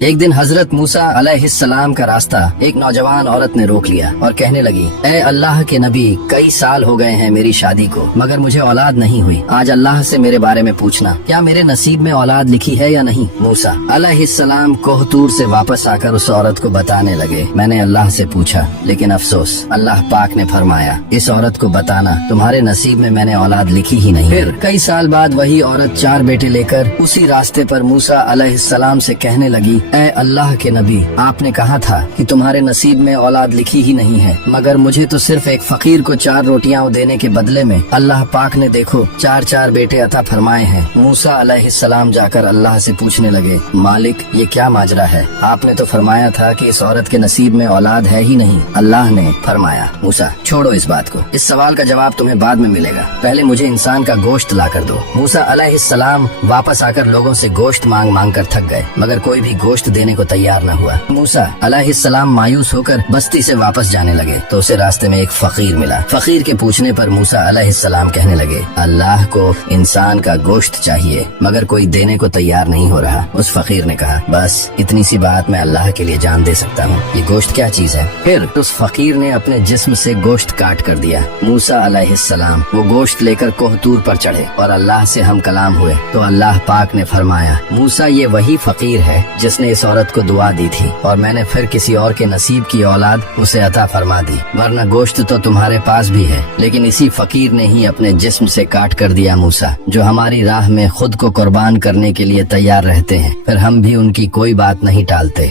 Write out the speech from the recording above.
ایک دن حضرت موسیٰ علیہ السلام کا راستہ ایک نوجوان عورت نے روک لیا اور کہنے لگی، اے اللہ کے نبی، کئی سال ہو گئے ہیں میری شادی کو مگر مجھے اولاد نہیں ہوئی، آج اللہ سے میرے بارے میں پوچھنا کیا میرے نصیب میں اولاد لکھی ہے یا نہیں۔ موسیٰ علیہ السلام کوہ طور سے واپس آ کر اس عورت کو بتانے لگے، میں نے اللہ سے پوچھا لیکن افسوس، اللہ پاک نے فرمایا اس عورت کو بتانا تمہارے نصیب میں نے اولاد لکھی ہی نہیں۔ پھر کئی سال بعد وہی عورت 4 بیٹے لے کر اسی راستے پر موسیٰ علیہ السلام سے کہنے لگی، اے اللہ کے نبی، آپ نے کہا تھا کہ تمہارے نصیب میں اولاد لکھی ہی نہیں ہے مگر مجھے تو صرف ایک فقیر کو 4 روٹیاں دینے کے بدلے میں اللہ پاک نے دیکھو 4 بیٹے عطا فرمائے ہیں۔ موسیٰ علیہ السلام جا کر اللہ سے پوچھنے لگے، مالک یہ کیا ماجرا ہے؟ آپ نے تو فرمایا تھا کہ اس عورت کے نصیب میں اولاد ہے ہی نہیں۔ اللہ نے فرمایا، موسیٰ چھوڑو اس بات کو، اس سوال کا جواب تمہیں بعد میں ملے گا، پہلے مجھے انسان کا گوشت لا کر دو۔ موسیٰ علیہ السلام واپس آ کر لوگوں سے گوشت مانگ مانگ کر تھک گئے مگر کوئی بھی گوشت دینے کو تیار نہ ہوا۔ موسیٰ علیہ السلام مایوس ہو کر بستی سے واپس جانے لگے تو اسے راستے میں ایک فقیر ملا۔ فقیر کے پوچھنے پر موسیٰ علیہ السلام کہنے لگے، اللہ کو انسان کا گوشت چاہیے مگر کوئی دینے کو تیار نہیں ہو رہا۔ اس فقیر نے کہا، بس اتنی سی بات میں اللہ کے لیے جان دے سکتا ہوں، یہ گوشت کیا چیز ہے؟ پھر اس فقیر نے اپنے جسم سے گوشت کاٹ کر دیا۔ موسیٰ علیہ السلام وہ گوشت لے کر کوہ طور پر چڑھے اور اللہ سے ہم کلام ہوئے تو اللہ پاک نے فرمایا، موسیٰ یہ وہی فقیر ہے جس نے اس عورت کو دعا دی تھی اور میں نے پھر کسی اور کے نصیب کی اولاد اسے عطا فرما دی، ورنہ گوشت تو تمہارے پاس بھی ہے لیکن اسی فقیر نے ہی اپنے جسم سے کاٹ کر دیا۔ موسیٰ جو ہماری راہ میں خود کو قربان کرنے کے لیے تیار رہتے ہیں پھر ہم بھی ان کی کوئی بات نہیں ٹالتے۔